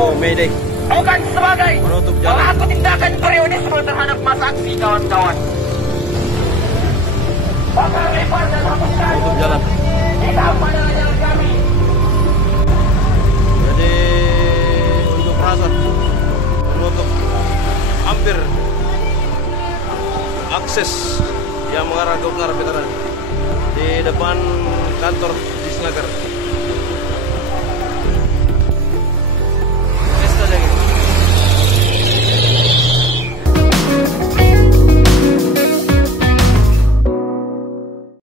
Oh, Mayday. Bukan sebagai Menutup jalan. pelaku tindakan periodisme terhadap masa aksi kawan-kawan. Bakal lebar dan hapuskan Menutup jalan. hitam pada jalan kami. Jadi unjuk rasa menutup hampir akses yang mengarah ke utara Veteran di depan kantor Disnaker.